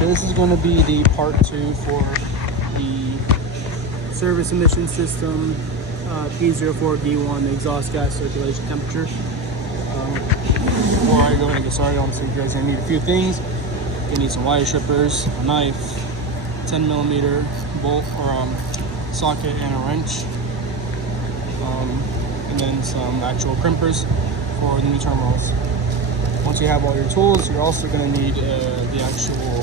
so this is going to be the part 2 for the service emission system, P04D1, the exhaust gas circulation temperature. Before I go ahead and get started, I want to say you guys are going to need a few things. You need some wire strippers, a knife, 10mm bolt or socket, and a wrench, and then some actual crimpers for the new terminals. Once you have all your tools, you're also going to need the actual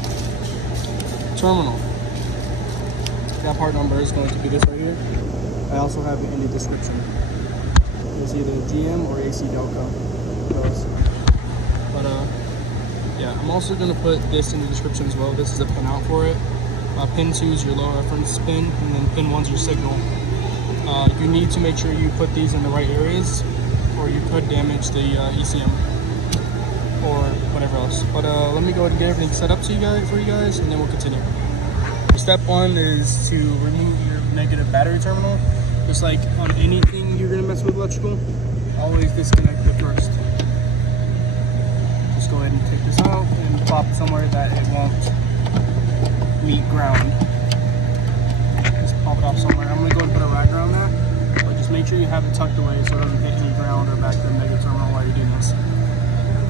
terminal. That part number is going to be this right here. I also have it in the description. It's either GM or AC Delco. But yeah, I'm also going to put this in the description as well. This is a pinout for it. Pin 2 is your low reference pin, and then pin 1 is your signal. You need to make sure you put these in the right areas, or you could damage the ECM or whatever else. But let me go ahead and get everything set up for you guys, and then we'll continue. Step 1 is to remove your negative battery terminal. Just like on anything you're gonna mess with electrical, always disconnect it first. Just go ahead and take this out and plop it somewhere that it won't meet ground. Just pop it off somewhere. I'm gonna go ahead and put a rag around that, but just make sure you have it tucked away so it doesn't hit any ground or back to the negative terminal while you're doing this.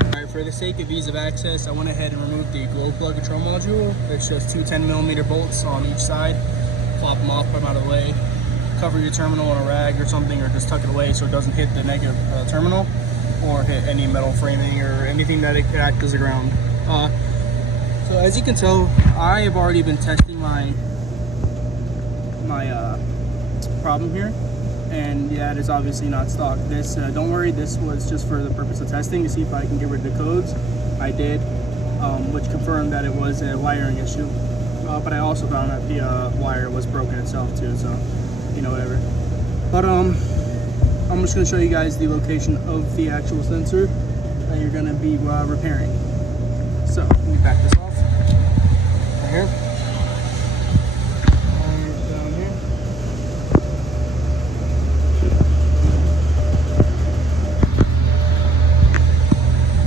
Alright, for the sake of ease of access, I went ahead and removed the glow plug control module. It's just two 10mm bolts on each side. Plop them off, put them out of the way. Cover your terminal in a rag or something, or just tuck it away so it doesn't hit the negative terminal or hit any metal framing or anything that it could act as a ground. So as you can tell, I have already been testing my problem here, and yeah, it is obviously not stock. This don't worry, this was just for the purpose of testing to see if I can get rid of the codes. I did, which confirmed that it was a wiring issue, but I also found that the wire was broken itself too, so you know, whatever. But I'm just going to show you guys the location of the actual sensor that you're going to be repairing. So let me back this off right here. Down here.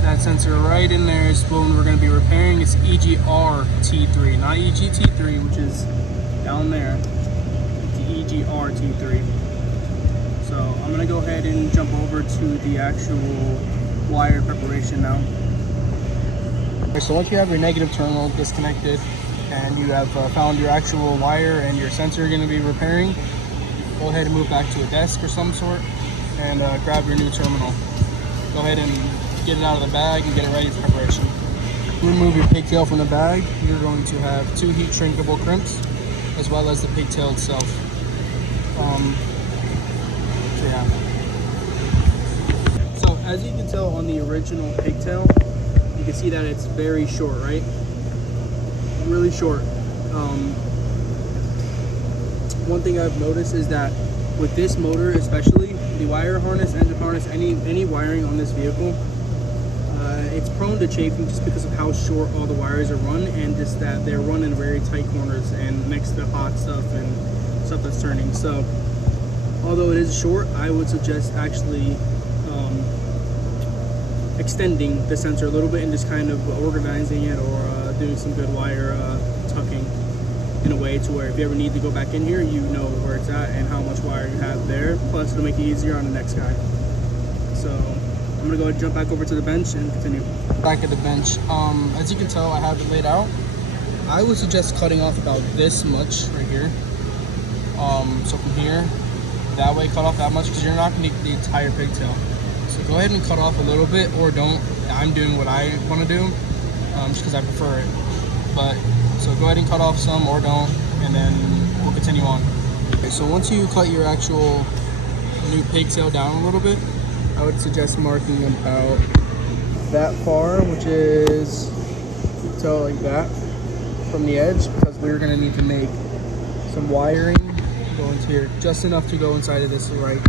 That sensor right in there is what we're going to be repairing. It's EGR T3, not EGT3, which is down there. EGR T3. So I'm going to go ahead and jump over to the actual wire preparation now. Okay, so once you have your negative terminal disconnected and you have found your actual wire and your sensor you're going to be repairing, go ahead and move back to a desk or some sort and grab your new terminal. Go ahead and get it out of the bag and get it ready for preparation. Remove your pigtail from the bag. You're going to have 2 heat shrinkable crimps as well as the pigtail itself. So yeah. So as you can tell on the original pigtail, you can see that it's very short, right? Really short. One thing I've noticed is that with this motor, especially the wire harness, engine harness, any wiring on this vehicle, it's prone to chafing just because of how short all the wires are run, and just that they're run in very tight corners and next to hot stuff and stuff that's turning. So although it is short, I would suggest actually extending the sensor a little bit and just kind of organizing it, or doing some good wire tucking in a way to where if you ever need to go back in here, you know where it's at and how much wire you have there. Plus it'll make it easier on the next guy. So I'm gonna go ahead and jump back over to the bench and continue. Back at the bench, as you can tell, I have it laid out. I would suggest cutting off about this much right here. So from here, that way, cut off that much, because you're not going to need the entire pigtail. So go ahead and cut off a little bit, or don't. I'm doing what I want to do, just because I prefer it. But so go ahead and cut off some, or don't, and then we'll continue on. Okay, so once you cut your actual new pigtail down a little bit, I would suggest marking about that far, which is so like that from the edge, because we're going to need to make some wiring go into here, just enough to go inside of this right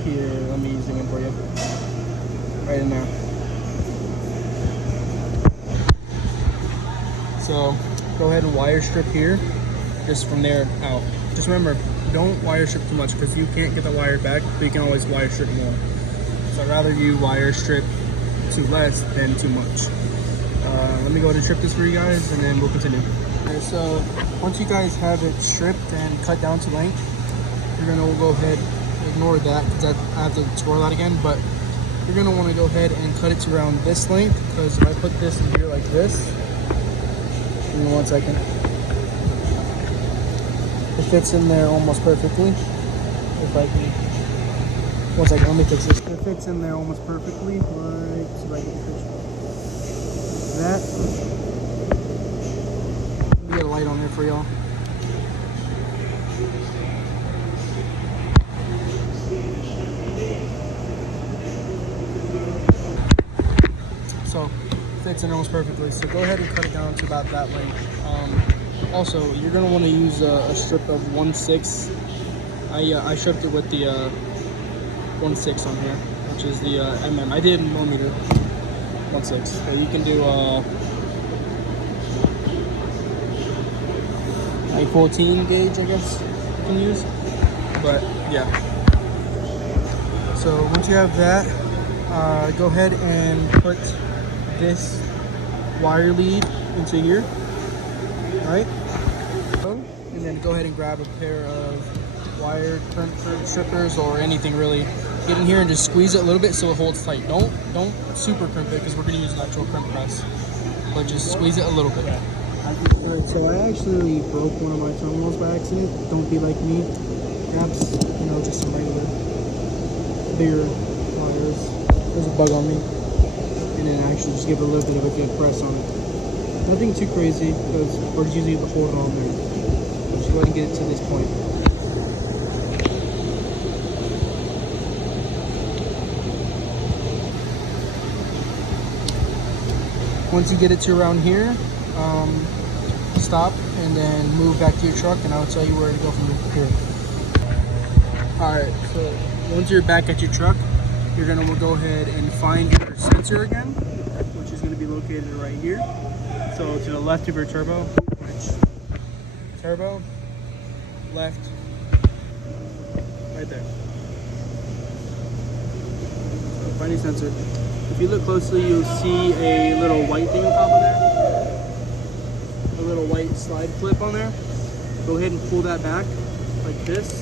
here. Let me zoom in for you. Right in there. So go ahead and wire strip here, just from there out. Just remember, don't wire strip too much, because you can't get the wire back, but you can always wire strip more. So I'd rather you wire strip too less than too much. Let me go ahead and strip this for you guys, and then we'll continue. Okay, so once you guys have it stripped and cut down to length, you're gonna go ahead, ignore that because I have to twirl that again, but you're gonna want to go ahead and cut it to around this length, because if I put this in here like this, give me 1 second, it fits in there almost perfectly. If I can, 1 second, let me fix this. It fits in there almost perfectly, like, so if I can fix that. Let me get a light on there for y'all. So fits in almost perfectly. So go ahead and cut it down to about that length. Also, you're gonna want to use a strip of 1/6. I stripped it with the 1/6 on here, which is the mm. I did millimeter 1/6. But you can do like 14 gauge, I guess you can use. But yeah. So once you have that, go ahead and put this wire lead into here, right? And then go ahead and grab a pair of wire crimp strippers or anything really. Get in here and just squeeze it a little bit so it holds tight. Don't super crimp it, because we're gonna use an actual crimp press. But just squeeze it a little bit. Alright, so I actually broke one of my terminals by accident. Don't be like me. Grab, just some regular bigger wires. There's a bug on me. And then actually just give it a little bit of a good press on it. Nothing too crazy, because we're just using it to hold it on there. Just go ahead and get it to this point. Once you get it to around here, stop and then move back to your truck, and I'll tell you where to go from here. Alright, so once you're back at your truck, you're going to go ahead and find your sensor again, which is going to be located right here. So to the left of your turbo, left, right there. So find your sensor. If you look closely, you'll see a little white thing on top of there. A little white slide clip on there. Go ahead and pull that back like this.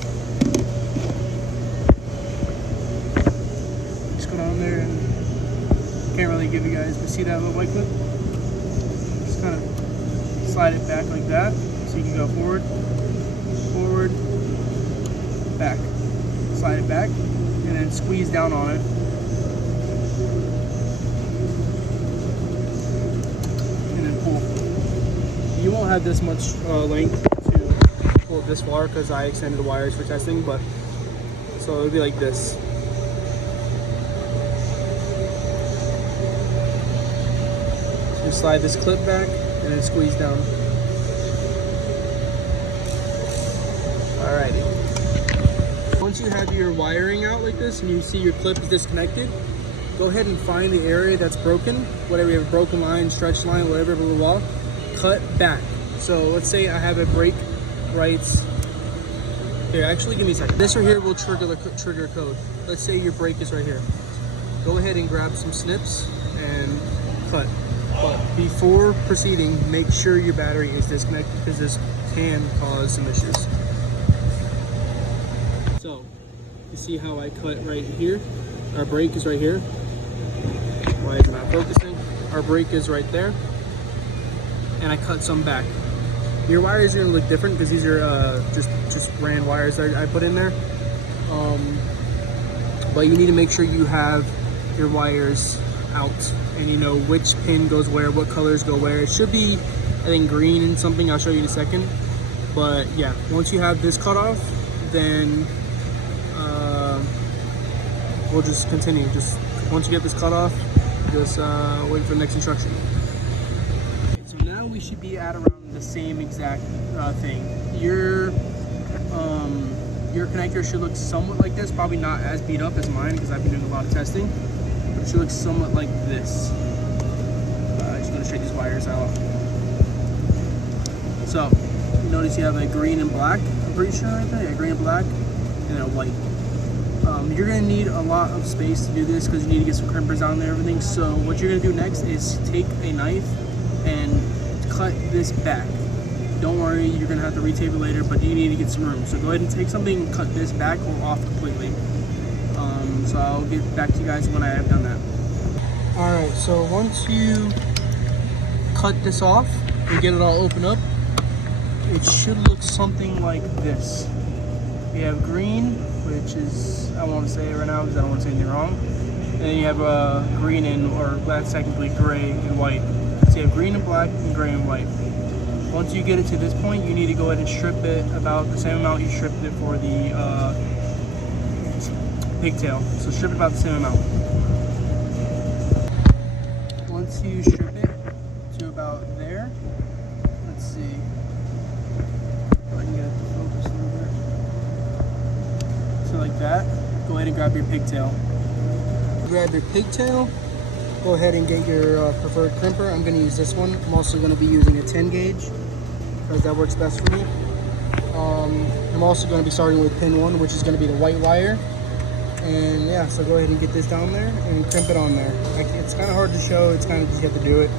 Just go down there, and can't really give you guys, but see that little white clip? Just kind of slide it back like that, so you can go forward, back. Slide it back, and then squeeze down on it. You won't have this much length to pull this far, because I extended the wires for testing, but so it'll be like this. So you slide this clip back and then squeeze down. Alrighty. Once you have your wiring out like this and you see your clip is disconnected, go ahead and find the area that's broken, whatever you have, broken line, stretch line, whatever, blah, blah, blah. Cut back. So let's say I have a brake right here. Actually, give me a second. This right here will trigger the trigger code. Let's say your brake is right here. Go ahead and grab some snips and cut. But before proceeding, make sure your battery is disconnected, because this can cause some issues. So you see how I cut right here? Our brake is right here. Why is it not focusing? Our brake is right there. And I cut some back. Your wires are gonna look different, because these are just brand wires that I put in there. But you need to make sure you have your wires out, and you know which pin goes where, what colors go where. It should be, I think, green and something. I'll show you in a second. But yeah, once you have this cut off, then we'll just continue. Just once you get this cut off, just wait for the next instruction. So now we should be at around the same exact thing. Your connector should look somewhat like this, probably not as beat up as mine, because I've been doing a lot of testing, but it should look somewhat like this. Just gonna straighten these wires out. So notice you have a green and black, I'm pretty sure right there. Yeah, green and black, and then a white. You're gonna need a lot of space to do this, because you need to get some crimpers on there and everything. So what you're gonna do next is take a knife and cut this back. Don't worry, you're gonna have to retape it later, but you need to get some room. So go ahead and take something and cut this back or off completely. So I'll get back to you guys when I have done that. All right, so once you cut this off and get it all open up, it should look something like this. You have green, which is, I won't say it right now because I don't want to say anything wrong. And then you have green and, or that's technically gray and white. So you have green and black and gray and white. Once you get it to this point, you need to go ahead and strip it about the same amount you stripped it for the pigtail. So strip it about the same amount. Once you strip it to about there, let's see if I can get it to focus a little bit. So like that, go ahead and grab your pigtail. Grab your pigtail, go ahead and get your preferred crimper. I'm going to use this one. I'm also going to be using a 10 gauge because that works best for me. I'm also going to be starting with pin 1, which is going to be the white wire. And yeah, so go ahead and get this down there and crimp it on there. It's kind of hard to show, it's kind of just you have to do it.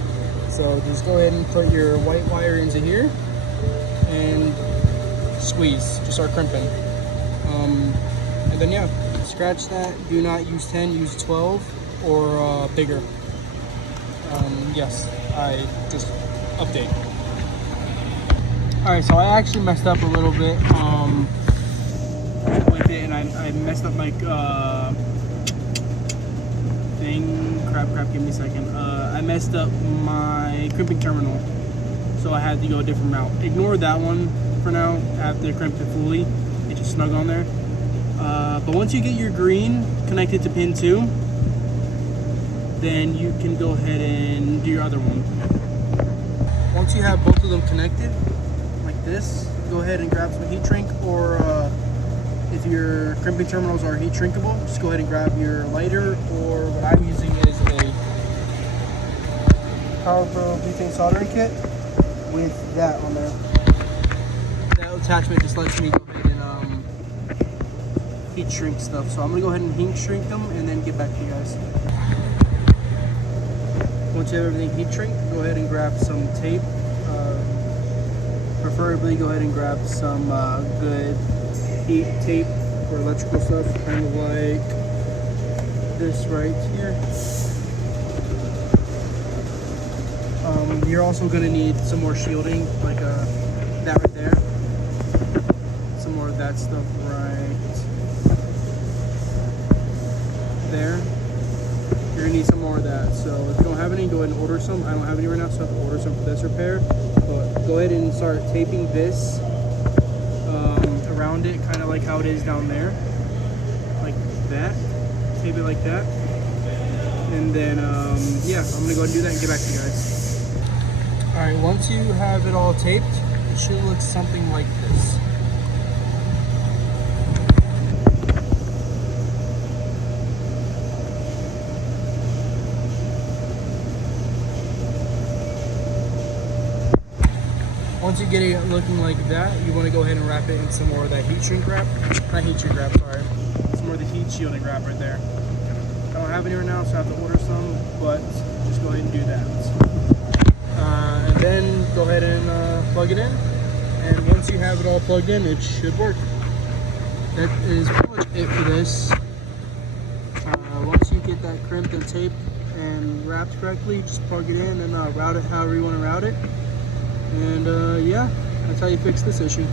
So just go ahead and put your white wire into here and squeeze, just start crimping. And then yeah, scratch that. Do not use 10, use 12 or bigger. Yes, I just update. All right, so I actually messed up a little bit with it, and I messed up my thing. Crap, give me a second. I messed up my crimping terminal, so I had to go a different route. Ignore that one for now. After crimped it fully, it just snug on there. But once you get your green connected to pin 2, then you can go ahead and do your other one. Once you have both of them connected, like this, go ahead and grab some heat shrink, or if your crimping terminals are heat shrinkable, just go ahead and grab your lighter, or what I'm using is a powerful butane soldering kit with that on there. That attachment just lets me go ahead and heat shrink stuff. So I'm gonna go ahead and heat shrink them and then get back to you guys. Once you have everything heat shrink, go ahead and grab some tape. Preferably go ahead and grab some good heat tape for electrical stuff, kind of like this right here. You're also going to need some more shielding, like that right there. Some more of that stuff right there. You're going to need some more of that. So if you don't have any, go ahead and order some. I don't have any right now, so I have to order some for this repair. But go ahead and start taping this around it, kind of like how it is down there. Like that. Tape it like that. And then, yeah, I'm going to go ahead and do that and get back to you guys. Alright, once you have it all taped, it should look something like this. Once you get it looking like that, you want to go ahead and wrap it in some more of that heat shrink wrap. Not heat shrink wrap, sorry. Some more of the heat shielding wrap right there. I don't have any right now, so I have to order some, but just go ahead and do that. And then go ahead and plug it in. And once you have it all plugged in, it should work. That is pretty much it for this. Once you get that crimped and taped and wrapped correctly, just plug it in and route it however you want to route it. And yeah, that's how you fix this issue.